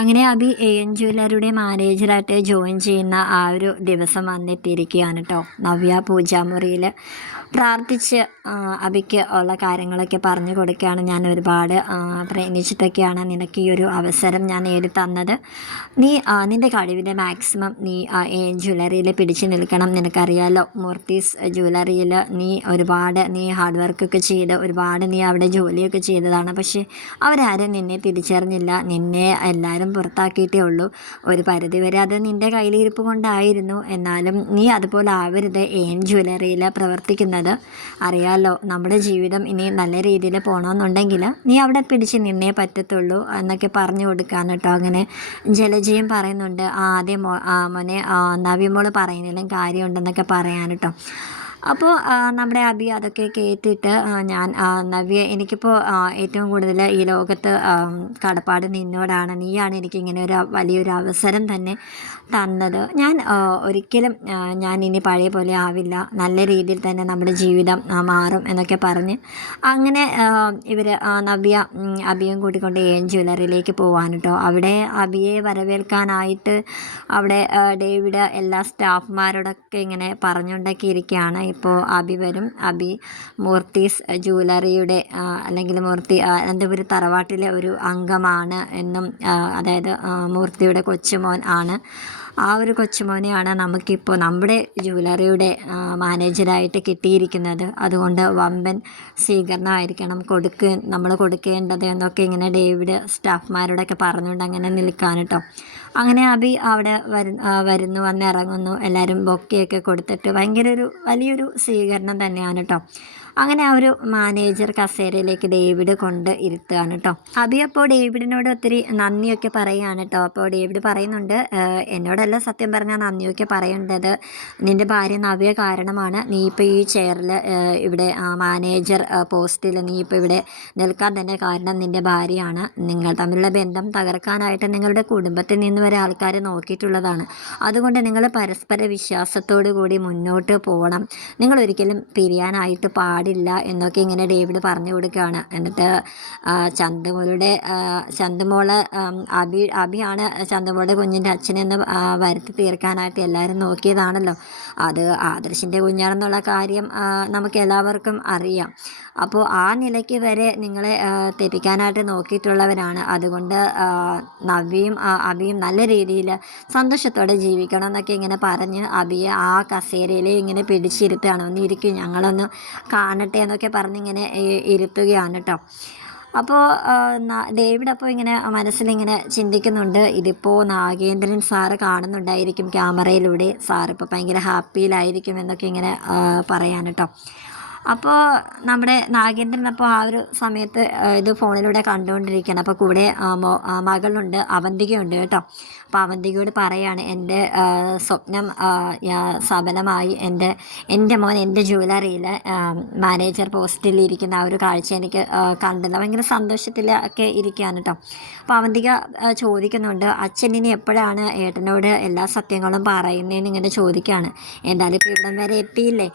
അങ്ങനെ Abi N ജ്വല്ലറിയുടെ മാനേജറായിട്ട് join ചെയ്യുന്ന ആ ഒരു ദിവസം വന്നെത്തിയിരിക്കുകയാണ് കേട്ടോ. നവ്യ പൂജാമുറിയിൽ പ്രാർത്ഥിച്ച് അബിക്ക് ഉള്ള കാര്യങ്ങളൊക്കെ പറഞ്ഞു കൊടുക്കുകയാണ്. ഞാൻ ഒരുപാട് പ്രയത്നിച്ചിട്ടൊക്കെയാണ് നിനക്ക് ഈ ഒരു അവസരം ഞാൻ നേടിത്തന്നത്. നീ നിൻ്റെ കഴിവിൻ്റെ മാക്സിമം നീ എൻ ജ്വല്ലറിയിൽ പിടിച്ചു നിൽക്കണം. നിനക്കറിയാലോ, മൂർത്തീസ് ജ്വല്ലറിയിൽ നീ ഹാർഡ് വർക്കൊക്കെ ചെയ്ത് ഒരുപാട് നീ അവിടെ ജോലിയൊക്കെ ചെയ്തതാണ്. പക്ഷേ അവരാരും നിന്നെ തിരിച്ചറിഞ്ഞില്ല. നിന്നെ എല്ലാവരും പുറത്താക്കിയിട്ടേ ഉള്ളൂ. ഒരു പരിധിവരെ അത് നിൻ്റെ കയ്യിലിരിപ്പ് കൊണ്ടായിരുന്നു. എന്നാലും നീ അതുപോലെ ആവരുത് എൻ ജ്വല്ലറിയിൽ പ്രവർത്തിക്കുന്നത്. അറിയാമല്ലോ, നമ്മുടെ ജീവിതം ഇനി നല്ല രീതിയിൽ പോകണമെന്നുണ്ടെങ്കിൽ നീ അവിടെ പിടിച്ച് നിന്നേ പറ്റത്തുള്ളൂ എന്നൊക്കെ പറഞ്ഞു കൊടുക്കാൻ കേട്ടോ. അങ്ങനെ ജലജയും പറയുന്നുണ്ട്, ആദ്യം മോനെ നവ്യമോള് പറയുന്നതിലും കാര്യമുണ്ടെന്നൊക്കെ പറയാൻ കേട്ടോ. അപ്പോൾ നമ്മുടെ അബി അതൊക്കെ കേട്ടിട്ട് ഞാൻ നവ്യ, എനിക്കിപ്പോൾ ഏറ്റവും കൂടുതൽ ഈ ലോകത്ത് കടപ്പാട് നിന്നോടാണ്. നീയാണ് എനിക്കിങ്ങനെ ഒരു വലിയൊരു അവസരം തന്നെ തന്നത്. ഞാൻ ഒരിക്കലും ഞാൻ ഇനി പഴയ പോലെ ആവില്ല. നല്ല രീതിയിൽ തന്നെ നമ്മുടെ ജീവിതം മാറും എന്നൊക്കെ പറഞ്ഞ് അങ്ങനെ ഇവർ നവ്യ അബിയും കൂട്ടിക്കൊണ്ട് എൻ ജ്വല്ലറിയിലേക്ക് പോകാൻ കേട്ടോ. അവിടെ അബിയെ വരവേൽക്കാനായിട്ട് അവിടെ ഡേവിഡ് എല്ലാ സ്റ്റാഫുമാരോടൊക്കെ ഇങ്ങനെ പറഞ്ഞുകൊണ്ടൊക്കെ ഇരിക്കുകയാണ്. ഇപ്പോൾ അബി വരും. അബി മൂർത്തീസ് ജ്വല്ലറിയുടെ അല്ലെങ്കിൽ അനന്തപുരി തറവാട്ടിലെ ഒരു അംഗമാണ് എന്നും, അതായത് മൂർത്തിയുടെ കൊച്ചുമോൻ ആണ്. ആ ഒരു കൊച്ചുമോനെയാണ് നമുക്കിപ്പോൾ നമ്മുടെ ജ്വല്ലറിയുടെ മാനേജരായിട്ട് കിട്ടിയിരിക്കുന്നത്. അതുകൊണ്ട് വമ്പൻ സ്വീകരണമായിരിക്കണം നമ്മൾ കൊടുക്കേണ്ടത് എന്നൊക്കെ ഇങ്ങനെ ഡേവിഡ് സ്റ്റാഫ്മാരോടൊക്കെ പറഞ്ഞുകൊണ്ട് അങ്ങനെ നിൽക്കാൻ കേട്ടോ. അങ്ങനെ അബി അവിടെ വരുന്നു, വന്നിറങ്ങുന്നു. എല്ലാവരും ബൊക്കെയൊക്കെ കൊടുത്തിട്ട് ഭയങ്കര വലിയൊരു സ്വീകരണം തന്നെയാണ് കേട്ടോ. അങ്ങനെ ആ ഒരു മാനേജർ കസേരയിലേക്ക് ഡേവിഡ് കൊണ്ട് ഇരുത്തുകയാണ് കേട്ടോ. അബി അപ്പോൾ ഡേവിഡിനോട് ഒത്തിരി നന്ദിയൊക്കെ പറയുകയാണ് കേട്ടോ. അപ്പോൾ ഡേവിഡ് പറയുന്നുണ്ട്, എന്നോടല്ല സത്യം പറഞ്ഞാൽ നന്ദിയൊക്കെ പറയേണ്ടത്, നിൻ്റെ ഭാര്യ നവ്യ കാരണമാണ് നീ ഇപ്പോൾ ഈ ചെയറിൽ ഇവിടെ മാനേജർ പോസ്റ്റിൽ നീ ഇപ്പോൾ ഇവിടെ നിൽക്കാൻ തന്നെ കാരണം നിൻ്റെ ഭാര്യയാണ്. നിങ്ങൾ തമ്മിലുള്ള ബന്ധം തകർക്കാനായിട്ട് നിങ്ങളുടെ കുടുംബത്തിൽ നിന്ന് വരെ ആൾക്കാർ നോക്കിയിട്ടുള്ളതാണ്. അതുകൊണ്ട് നിങ്ങൾ പരസ്പര വിശ്വാസത്തോടു കൂടി മുന്നോട്ട് പോകണം. നിങ്ങൾ ഒരിക്കലും പിരിയാനായിട്ട് പാടില്ല എന്നൊക്കെ ഇങ്ങനെ ഡേവിഡ് പറഞ്ഞു കൊടുക്കുകയാണ്. എന്നിട്ട് ചന്തുമോള് അബിയാണ് ചന്തുമോളുടെ കുഞ്ഞിൻ്റെ അച്ഛനെന്ന് വരുത്തി തീർക്കാനായിട്ട് എല്ലാവരും നോക്കിയതാണല്ലോ. അത് ആദർശിൻ്റെ കുഞ്ഞാണെന്നുള്ള കാര്യം നമുക്ക് എല്ലാവർക്കും അറിയാം. അപ്പോൾ ആ നിലയ്ക്ക് വരെ നിങ്ങളെ തെറ്റിക്കാനായിട്ട് നോക്കിയിട്ടുള്ളവരാണ്. അതുകൊണ്ട് നവ്യയും അബിയും നല്ല രീതിയിൽ സന്തോഷത്തോടെ ജീവിക്കണം എന്നൊക്കെ ഇങ്ങനെ പറഞ്ഞ് അബിയെ ആ കസേരയിൽ ഇങ്ങനെ പിടിച്ചിരുത്തുകയാണ്. ഒന്ന് ഇരിക്കും, ഞങ്ങളൊന്ന് കാണട്ടെ എന്നൊക്കെ പറഞ്ഞിങ്ങനെ ഇരുത്തുകയാണ് കേട്ടോ. അപ്പോൾ ഡേവിഡ് അപ്പോൾ ഇങ്ങനെ മനസ്സിലിങ്ങനെ ചിന്തിക്കുന്നുണ്ട്, ഇതിപ്പോൾ നാഗേന്ദ്രൻ സാറ് കാണുന്നുണ്ടായിരിക്കും ക്യാമറയിലൂടെ, സാറിപ്പോൾ ഭയങ്കര ഹാപ്പിയിലായിരിക്കും എന്നൊക്കെ ഇങ്ങനെ പറയാൻ കേട്ടോ. അപ്പോൾ നമ്മുടെ നാഗേന്ദ്രൻ അപ്പോൾ ആ ഒരു സമയത്ത് ഇത് ഫോണിലൂടെ കണ്ടുകൊണ്ടിരിക്കുകയാണ്. അപ്പോൾ കൂടെ മകളുണ്ട്, അവന്തികയുണ്ട് കേട്ടോ. അപ്പോൾ അവന്തികയോട് പറയാണ്, എൻ്റെ സ്വപ്നം സഫലമായി. എൻ്റെ മോൻ എൻ്റെ ജ്വല്ലറിയിൽ മാനേജർ പോസ്റ്റിൽ ഇരിക്കുന്ന ആ ഒരു കാഴ്ച എനിക്ക് കണ്ടല്ലോ. ഭയങ്കര സന്തോഷത്തിലൊക്കെ ഇരിക്കുകയാണ് കേട്ടോ. അപ്പോൾ അവന്തിക ചോദിക്കുന്നുണ്ട്, അച്ഛൻ ഇനി എപ്പോഴാണ് ഏട്ടനോട് എല്ലാ സത്യങ്ങളും പറയുന്നതെന്ന് ഇങ്ങനെ ചോദിക്കുകയാണ്. എന്തായാലും ഇപ്പോൾ ഇവിടം വരെ എത്തിയില്ലേ,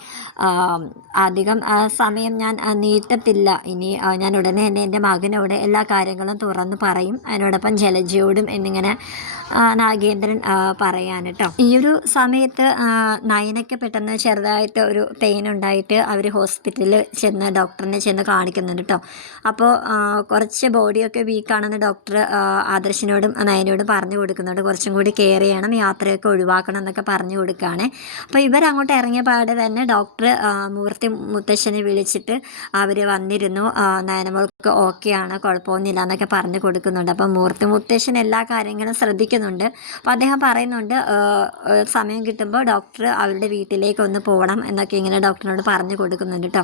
അധികം സമയം ഞാൻ നീട്ടത്തില്ല. ഇനി ഞാൻ ഉടനെ തന്നെ എൻ്റെ മകനോട് എല്ലാ കാര്യങ്ങളും തുറന്ന് പറയും, അതിനോടൊപ്പം ജലജയോടും എന്നിങ്ങനെ നാഗേന്ദ്രൻ പറയാൻ കേട്ടോ. ഈ ഒരു സമയത്ത് നയനയ്ക്ക് പെട്ടെന്ന് ചെറുതായിട്ട് ഒരു പെയിൻ ഉണ്ടായിട്ട് അവർ ഹോസ്പിറ്റലിൽ ഡോക്ടറിനെ ചെന്ന് കാണിക്കുന്നുണ്ട് കേട്ടോ. അപ്പോൾ കുറച്ച് ബോഡിയൊക്കെ വീക്കാണെന്ന് ഡോക്ടർ ആദർശിനോടും നയനോടും പറഞ്ഞു കൊടുക്കുന്നുണ്ട്. കുറച്ചും കൂടി കെയർ ചെയ്യണം, യാത്രയൊക്കെ ഒഴിവാക്കണം എന്നൊക്കെ പറഞ്ഞു കൊടുക്കുകയാണ്. അപ്പോൾ ഇവരങ്ങോട്ട് ഇറങ്ങിയ പാടെ തന്നെ ഡോക്ടർ മൂർത്തി മുത്തശ്ശനെ വിളിച്ചിട്ട് അവർ വന്നിരുന്നു. നയനമോൾക്ക് ഓക്കെയാണ്, കുഴപ്പമൊന്നുമില്ല എന്നൊക്കെ പറഞ്ഞു കൊടുക്കുന്നുണ്ട്. അപ്പോൾ മൂർത്തി മുത്തശ്ശൻ എല്ലാ കാര്യങ്ങളും ശ്രദ്ധിക്കുന്നുണ്ട്. അപ്പോൾ അദ്ദേഹം പറയുന്നുണ്ട്, സമയം കിട്ടുമ്പോൾ ഡോക്ടർ അവരുടെ വീട്ടിലേക്ക് ഒന്ന് പോകണം എന്നൊക്കെ ഇങ്ങനെ ഡോക്ടറിനോട് പറഞ്ഞു കൊടുക്കുന്നുണ്ട് കേട്ടോ.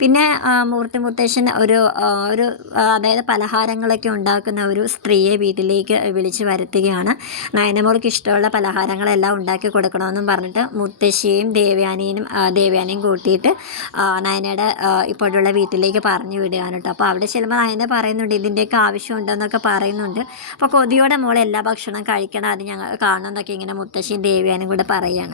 പിന്നെ മൂർത്തി മുത്തശ്ശൻ ഒരു അതായത് പലഹാരങ്ങളൊക്കെ ഉണ്ടാക്കുന്ന ഒരു സ്ത്രീയെ വീട്ടിലേക്ക് വിളിച്ച് വരുത്തുകയാണ്. നയനമോൾക്ക് ഇഷ്ടമുള്ള പലഹാരങ്ങളെല്ലാം ഉണ്ടാക്കി കൊടുക്കണമെന്നും പറഞ്ഞിട്ട് മുത്തശ്ശിയെയും ദേവയാനിയും കൂട്ടിയിട്ട് നയനയുടെ ഇപ്പോഴുള്ള വീട്ടിലേക്ക് പറഞ്ഞു വിടുകയാണ് കേട്ടോ. അപ്പോൾ അവിടെ ചെല്ലുമ്പോൾ നയന പറയുന്നുണ്ട്, ഇതിൻ്റെയൊക്കെ ആവശ്യമുണ്ടെന്നൊക്കെ പറയുന്നുണ്ട്. അപ്പോൾ കൊതിയോടെ മോൾ എല്ലാ ഭക്ഷണം കഴിക്കണം, അത് ഞങ്ങൾ കാണണം എന്നൊക്കെ ഇങ്ങനെ മുത്തശ്ശിയും ദേവയാനും കൂടെ പറയുകയാണ്.